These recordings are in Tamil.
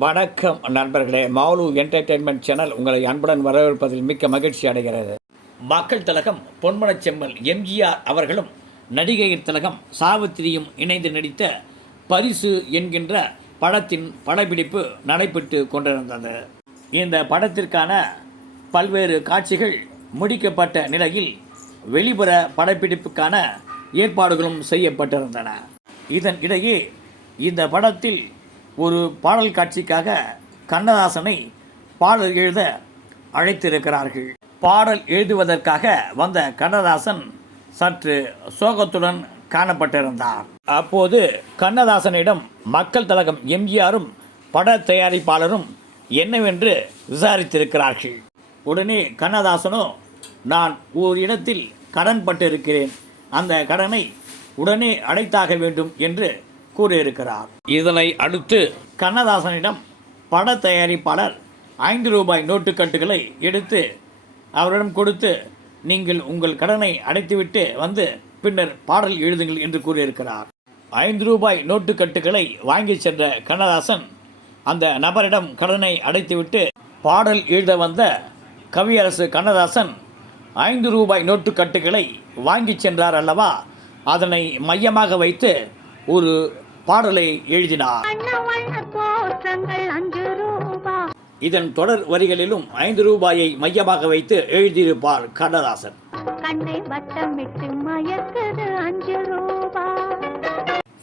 வணக்கம் நண்பர்களே. மௌலு என்டர்டெயின்மெண்ட் சேனல் உங்களை அன்புடன் வரவேற்பதில் மிக்க மகிழ்ச்சி அடைகிறது. மக்கள் திலகம் பொன்மனச் செம்மல் எம்ஜிஆர் அவர்களும் நடிகையர் திலகம் சாவித்திரியும் இணைந்து நடித்த பரிசு என்கின்ற படத்தின் படப்பிடிப்பு நடைபெற்று கொண்டிருந்தது. இந்த படத்திற்கான பல்வேறு காட்சிகள் முடிக்கப்பட்ட நிலையில் வெளிப்புற படப்பிடிப்புக்கான ஏற்பாடுகளும் செய்யப்பட்டிருந்தன. இதன் இடையே இந்த படத்தில் ஒரு பாடல் காட்சிக்காக கண்ணதாசனை பாடல் எழுத அழைத்திருக்கிறார்கள். பாடல் எழுதுவதற்காக வந்த கண்ணதாசன் சற்று சோகத்துடன் காணப்பட்டிருந்தார். அப்போது கண்ணதாசனிடம் மக்கள் திலகம் எம்ஜிஆரும் பட தயாரிப்பாளரும் என்னவென்று விசாரித்திருக்கிறார்கள். உடனே கண்ணதாசனோ, நான் ஒரு இடத்தில் கடன் பட்டிருக்கிறேன், அந்த கடனை உடனே அடைத்தாக வேண்டும் என்று கூறியிருக்கிறார். இதனை அடுத்து கண்ணதாசனிடம் பட தயாரிப்பாளர் 5 ரூபாய் நோட்டுக்கட்டுகளை எடுத்து அவரிடம் கொடுத்து, நீங்கள் உங்கள் கடனை அடைத்துவிட்டு வந்து பின்னர் பாடல் எழுதுங்கள் என்று கூறியிருக்கிறார். 5 ரூபாய் நோட்டுக்கட்டுகளை வாங்கி சென்ற கண்ணதாசன் அந்த நபரிடம் கடனை அடைத்துவிட்டு பாடல் எழுத வந்த கவியரசு கண்ணதாசன் 5 ரூபாய் நோட்டுக்கட்டுகளை வாங்கி சென்றார் அல்லவா, அதனை மையமாக வைத்து ஒரு பாடலை எழுதினார். இதன் தொடர் வரிகளிலும் 5 ரூபாயை மையமாக வைத்து எழுதியிருப்பார் கண்ணதாசன்.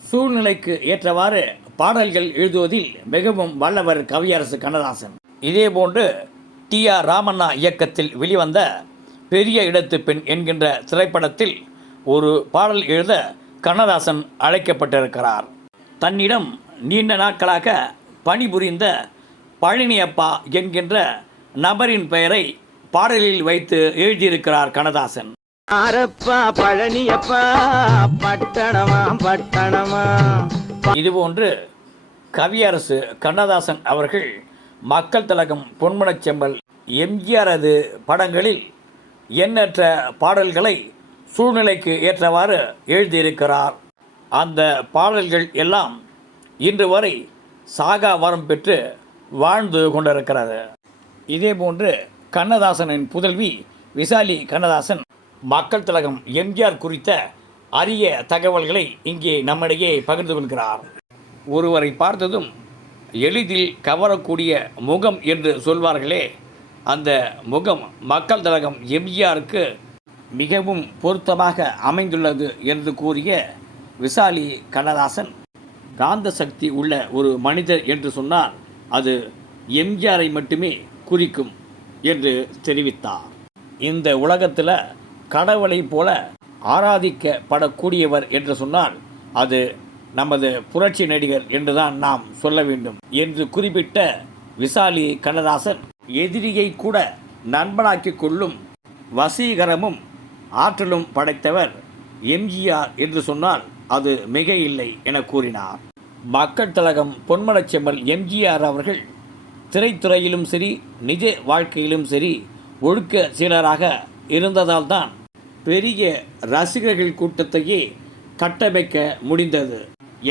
சூழ்நிலைக்கு ஏற்றவாறு பாடல்கள் எழுதுவதில் மிகவும் வல்லவர் கவியரசு கண்ணதாசன். இதேபோன்று டி.ஆர். ராமண்ணா இயக்கத்தில் வெளிவந்த பெரிய இடத்து பெண் என்கின்ற திரைப்படத்தில் ஒரு பாடல் எழுத கண்ணதாசன் அழைக்கப்பட்டிருக்கிறார். தன்னிடம் நீண்ட நாட்களாக பணிபுரிந்த பழனியப்பா என்கின்ற நபரின் பெயரை பாடலில் வைத்து எழுதியிருக்கிறார் கண்ணதாசன். இதுபோன்று கவியரசு கண்ணதாசன் அவர்கள் மக்கள் திலகம் பொன்மனச் செம்மல் எம்ஜிஆரது படங்களில் எண்ணற்ற பாடல்களை சூழ்நிலைக்கு ஏற்றவாறு எழுதியிருக்கிறார். அந்த பாடல்கள் எல்லாம் இன்று வரை சாகா வரம் பெற்று வாழ்ந்து கொண்டிருக்கிறது. இதேபோன்று கண்ணதாசனின் புதல்வி விசாலி கண்ணதாசன் மக்கள் திலகம் எம்ஜிஆர் குறித்த அரிய தகவல்களை இங்கே நம்மிடையே பகிர்ந்து கொள்கிறார். ஒருவரை பார்த்ததும் எளிதில் கவரக்கூடிய முகம் என்று சொல்வார்களே, அந்த முகம் மக்கள் திலகம் எம்ஜிஆருக்கு மிகவும் பொருத்தமாக அமைந்துள்ளது என்று கூறிய விசாலி கண்ணதாசன், காந்த சக்தி உள்ள ஒரு மனிதர் என்று சொன்னால் அது எம்ஜிஆரை மட்டுமே குறிக்கும் என்று தெரிவித்தார். இந்த உலகத்தில் கடவுளை போல ஆராதிக்கப்படக்கூடியவர் என்று சொன்னால் அது நமது புரட்சி நடிகர் என்றுதான் நாம் சொல்ல வேண்டும் என்று குறிப்பிட்ட விசாலி கண்ணதாசன், எதிரியை கூட நண்பனாக்கி கொள்ளும் வசீகரமும் ஆற்றலும் படைத்தவர் எம்ஜிஆர் என்று சொன்னால் அது மிக இல்லை என கூறினார். மக்கள் திலகம் பொன்மனச் செம்மல் எம்ஜிஆர் அவர்கள் திரைத்துறையிலும் சரி நிஜ வாழ்க்கையிலும் சரி ஒழுக்க சீலராக இருந்ததால் தான் பெரிய ரசிகர்கள் கூட்டத்தையே கட்டமைக்க முடிந்தது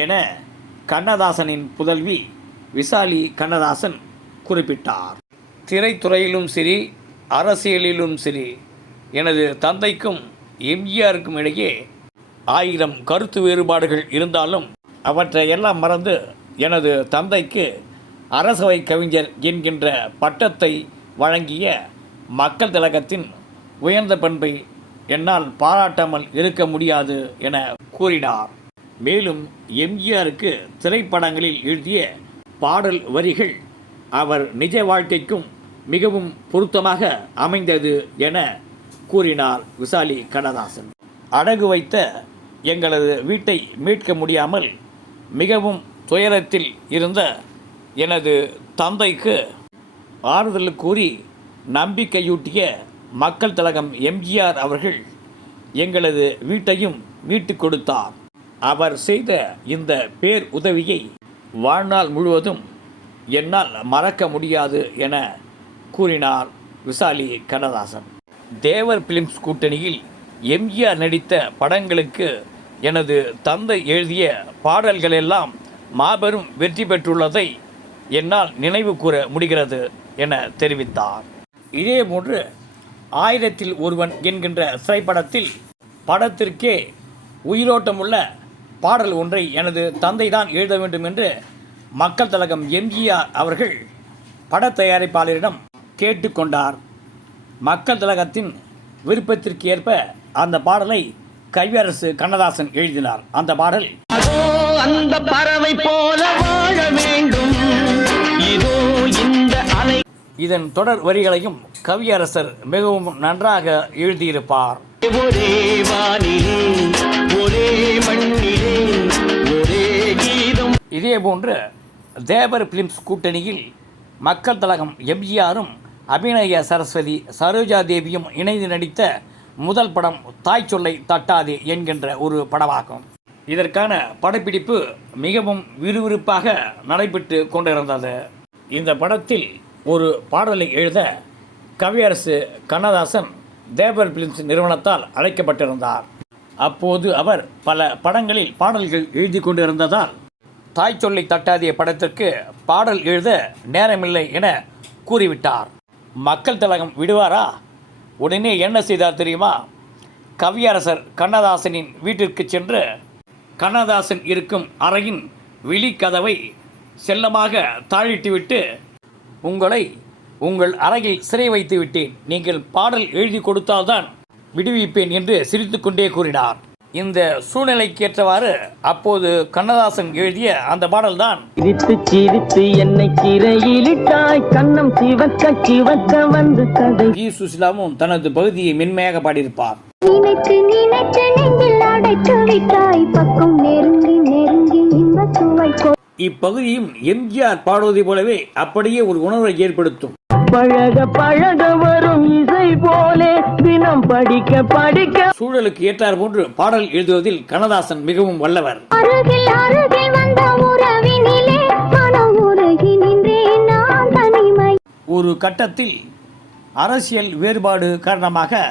என கண்ணதாசனின் புதல்வி விசாலி கண்ணதாசன் குறிப்பிட்டார். திரைத்துறையிலும் சரி அரசியலிலும் சரி எனது தந்தைக்கும் எம்ஜிஆருக்கும் இடையே 1000 கருத்து வேறுபாடுகள் இருந்தாலும் அவற்றை எல்லாம் மறந்து எனது தந்தைக்கு அரசவை கவிஞர் என்கின்ற பட்டத்தை வழங்கிய மக்கள் திலகத்தின் உயர்ந்த பண்பை என்னால் பாராட்டாமல் இருக்க முடியாது என கூறினார். மேலும் எம்ஜிஆருக்கு திரைப்படங்களில் எழுதிய பாடல் வரிகள் அவர் நிஜ வாழ்க்கைக்கும் மிகவும் பொருத்தமாக அமைந்தது என கூறினார் விசாலி கண்ணதாசன். அடகு வைத்த எங்களது வீட்டை மீட்க முடியாமல் மிகவும் துயரத்தில் இருந்த எனது தந்தைக்கு ஆறுதல் கூறி நம்பிக்கையூட்டிய மக்கள் திலகம் எம்ஜிஆர் அவர்கள் எங்களது வீட்டையும் மீட்டு கொடுத்தார். அவர் செய்த இந்த பேர் உதவியை வாழ்நாள் முழுவதும் என்னால் மறக்க முடியாது என கூறினார் விசாலி கண்ணதாசன். தேவர் பிலிம்ஸ் கூட்டணியில் எம்ஜிஆர் நடித்த படங்களுக்கு எனது தந்தை எழுதிய பாடல்களெல்லாம் மாபெரும் வெற்றி பெற்றுள்ளதை என்னால் நினைவு கூற முடிகிறது என தெரிவித்தார். இதேபோன்று 1000ல் ஒருவன் என்கின்ற திரைப்படத்தில் படத்திற்கே உயிரோட்டமுள்ள பாடல் ஒன்றை எனது தந்தை தான் எழுத வேண்டும் என்று மக்கள் திலகம் எம்ஜிஆர் அவர்கள் பட தயாரிப்பாளரிடம் கேட்டுக்கொண்டார். மக்கள் திலகத்தின் விருப்பத்திற்கு ஏற்ப அந்த பாடலை கவியரசு கண்ணதாசன் எழுதினார். அந்த பாடல் அந்த பறவை போல வாழ வேண்டும், இதோ இந்த அலை. இதன் தொடர் வரிகளையும் கவியரசர் மிகவும் நன்றாக எழுதியிருப்பார். ஒரே வானிலே ஒரே மண்ணிலே ஒரே கீதம். இதேபோன்று தேவர் பிலிம்ஸ் கூட்டணியில் மக்கள் திலகம் எம்ஜிஆரும் அபிநய சரஸ்வதி சரோஜா தேவியும் இணைந்து நடித்த முதல் படம் தாய் சொல்லை தட்டாதே என்கின்ற ஒரு படமாகும். இதற்கான படப்பிடிப்பு மிகவும் விறுவிறுப்பாக நடைபெற்று கொண்டிருந்தது. இந்த படத்தில் ஒரு பாடலை எழுத கவியரசு கண்ணதாசன் தேவர் பிலிம்ஸ் நிறுவனத்தால் அழைக்கப்பட்டிருந்தார். அப்போது அவர் பல படங்களில் பாடல்கள் எழுதி கொண்டிருந்ததால் தாய் சொல்லை தட்டாதே படத்திற்கு பாடல் எழுத நேரமில்லை என கூறிவிட்டார். மக்கள் திலகம் விடுவாரா? உடனே என்ன செய்தார் தெரியுமா? கவியரசர் கண்ணதாசனின் வீட்டிற்கு சென்று கண்ணதாசன் இருக்கும் அறையின் வெளிக்கதவை செல்லமாக தாழிட்டுவிட்டு, உங்களை உங்கள் அறையில் சிறை வைத்து விட்டேன், நீங்கள் பாடல் எழுதி கொடுத்தால்தான் விடுவிப்பேன் என்று சிரித்துக்கொண்டே கூறினார். இந்த சூழ்நிலைக்கேற்றவாறு அப்போது கண்ணதாசன் எழுதிய அந்த பாடல்தான் சிரித்து சிரித்து என்னை சிறையிலிட்டாய், கண்ணம் சிவக்க சிவக்க வந்து கதை. பி. சுசிலாவும் தனது பகுதியை மென்மையாக பாடியிருப்பார். நினைத்து நினைத்து நெஞ்சில் அடைத்து விட்டாய், பக்கம் நெருங்கி நெருங்கி இன்ப சுவை. இப்பகுதியும் எம்ஜிஆர் பாடுவதை போலவே அப்படியே ஒரு உணர்வை ஏற்படுத்தும். பழக பழக வரும் இசை போலே தினம் படிக்க படிக்க. சூழலுக்கு ஏற்றார் போன்று பாடல் எழுதுவதில் கண்ணதாசன் மிகவும் வல்லவர். அருகில் அருகில் வந்த உறவினிலே மனம் உருகி நின்றேன் நான் தனிமை. ஒரு கட்டத்தில் அரசியல் வேறுபாடு காரணமாக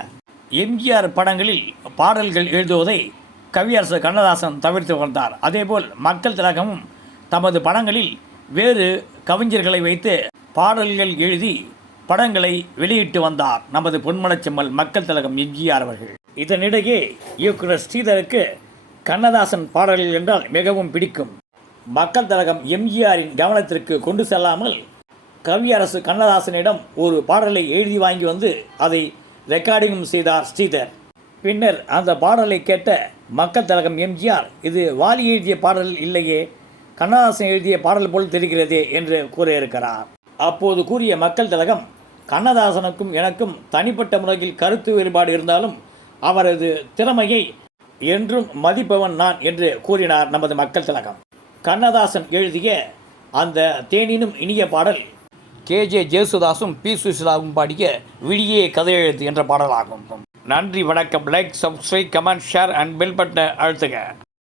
எம்ஜிஆர் படங்களில் பாடல்கள் எழுதுவதை கவியரசு கண்ணதாசன் தவிர்த்து வந்தார். அதேபோல் மக்கள் திலகமும் தமது படங்களில் வேறு கவிஞர்களை வைத்து பாடல்கள் எழுதி படங்களை வெளியிட்டு வந்தார் நமது பொன்மனச்செம்மல் மக்கள் திலகம் எம்ஜிஆர் அவர்கள். இதனிடையே இயக்குனர் ஸ்ரீதருக்கு கண்ணதாசன் பாடல்கள் என்றால் மிகவும் பிடிக்கும். மக்கள் திலகம் எம்ஜிஆரின் கவனத்திற்கு கொண்டு செல்லாமல் கவியரசு கண்ணதாசனிடம் ஒரு பாடலை எழுதி வாங்கி வந்து அதை ரெக்கார்டிங்கும் செய்தார் ஸ்ரீதர். பின்னர் அந்த பாடலை கேட்ட மக்கள் திலகம் எம்ஜிஆர், இது வாலி எழுதிய பாடல் இல்லையே, கண்ணதாசன் எழுதிய பாடல் போல் தெரிகிறதே என்று கூறியிருக்கிறார். அப்போது கூறிய மக்கள் திலகம், கண்ணதாசனுக்கும் எனக்கும் தனிப்பட்ட முறையில் கருத்து வேறுபாடு இருந்தாலும் அவரது திறமையை என்றும் மதிப்பவன் நான் என்று கூறினார் நமது மக்கள் திலகம். கண்ணதாசன் எழுதிய அந்த தேனினும் இனிய பாடல் KJ ஜேசுதாசும் பி. சுசிலாவும் பாடிய விழியே கதையெழுத்து என்ற பாடலாகும். நன்றி, வணக்கம். Like, subscribe, comment, share and bell பட்டனை அழுத்துக.